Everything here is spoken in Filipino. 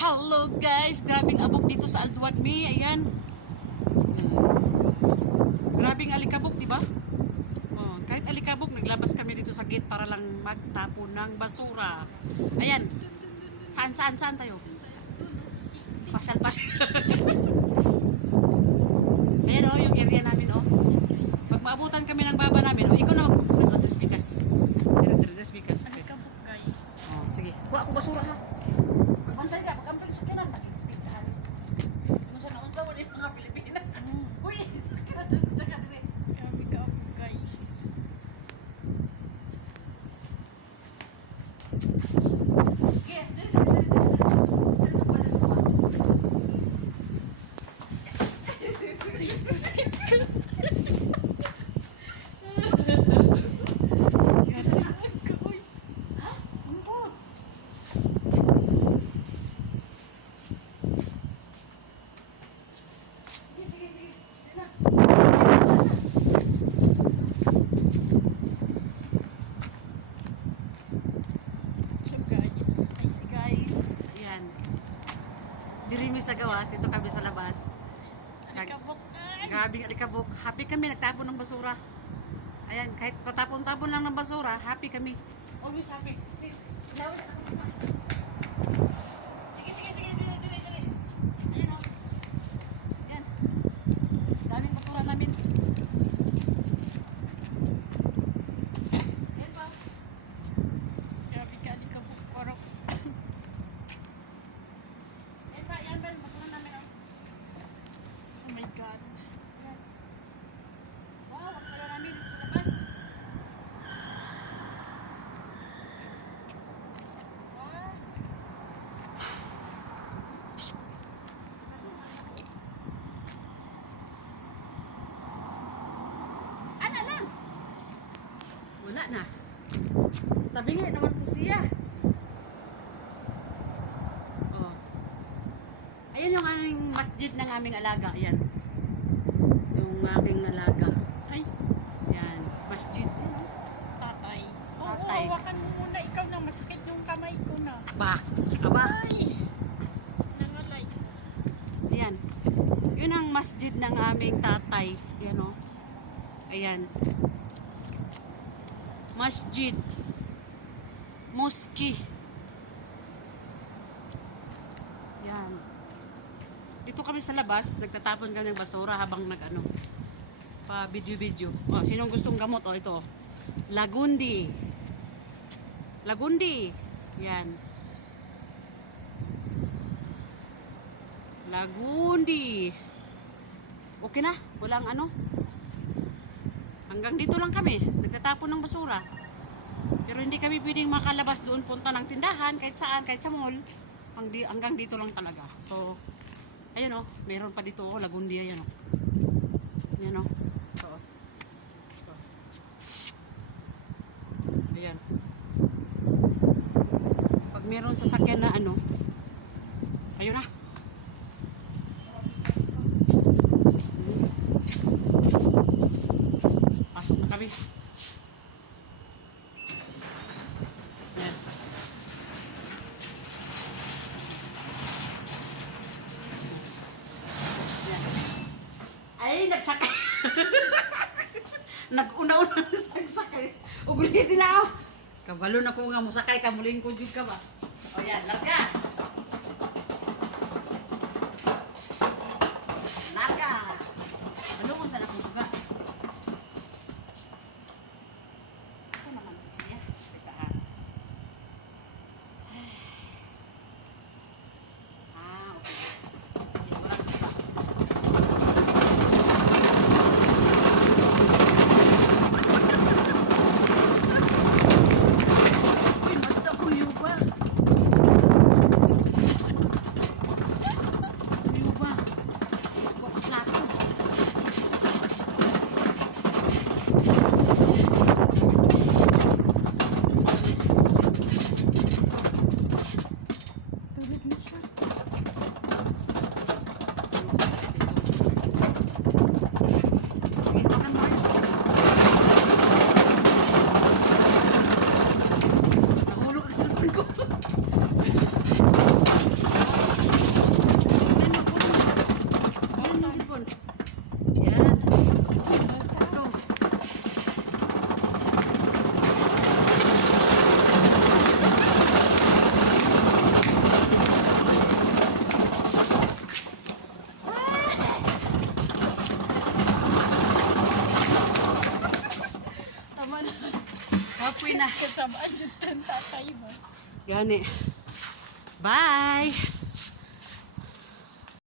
Hello guys, grabing abok dito sa Alduadmi. Ayan. Grabing alikabok, di ba? Oh, kahit alikabok, naglabas kami dito sa gate para lang magtapon ng basura. Ayan. Saan tayo? Pasyal. Ayan oh, yung area namin oh. Pag maabutan kami ng baba namin, oh, ikaw na magpupunod o desbikas. Desbikas. Alikabok guys. Oh, sige. Kuha ako basura ha. Magbantay ka, pag-ampay sa kinan. Kung saan naunsa mo yung mga Pilipina. Uy, sa kinan sa kadiri. Alikabok guys. Okay, dali sa buwan. Ayan. Diri mi sa gawas, dito kami sa labas. Alikabok ay. Grabe alikabok. Happy kami nagtapon ng basura. Ayan, kahit patapon-tapon lang ng basura, happy kami. Always happy. Sige, dire. Ayan o. Ayan. Daming basura namin. Ayan pa. Grabe ka alikabok korok. Ayan pa, ayan ba, basura namin o. Oh my god. Wow, ang pala namin dito sa labas. Wow. Ano lang? Wala na. Tabingi naman po siya. Oh. Ayan yung aming masjid ng aming alaga. Ayan. Yung aming alaga. Ay, Ayan. Masjid. tatay. Oo, Tatay. hawakan mo muna. Ikaw na, masakit yung kamay ko na. Bak. Aba. Ay! Nangalay. Ayan. Yun ang masjid ng aming tatay. Ayan o. Ayan. Masjid. Moski. Ayan. Dito kami sa labas. Nagtatapon kami ng basura habang nag-ano. Pa video. Oh, sinong gustong gamot? Oh, ito. Lagundi. Ayan. Lagundi. Okay na, walang ano. Hanggang dito lang kami, nagtatapon ng basura. Pero hindi kami pwedeng makalabas doon punta ng tindahan, kahit saan, kahit sa mall. Hanggang dito lang talaga. So, ayan o, meron pa dito o, Lagundi, ayan o. Ayan o. So, ayan. Pag meron sasakyan na ano, ayun na. Pasok na kami. Ayan. Ayan. Ay, nagsakay. Nag-una-una nagsakay. Ugulitin na ako. Kabalo na ko nga musakay, kamuling ko jud ka ba? O yan, larga. Larga. Ano kung saan akong suga? Saan naman ito siya? Saan? Ah, okay. Hindi ko lang suga. Uy, magsa kuliw ba? Kuliw ba? Buwak slato. Tulog na siya. Ito na, Mars. Nahulog ang cellphone ko. Tama na. Kapoy na. Kasama dyan tatay mo. Gani. Bye!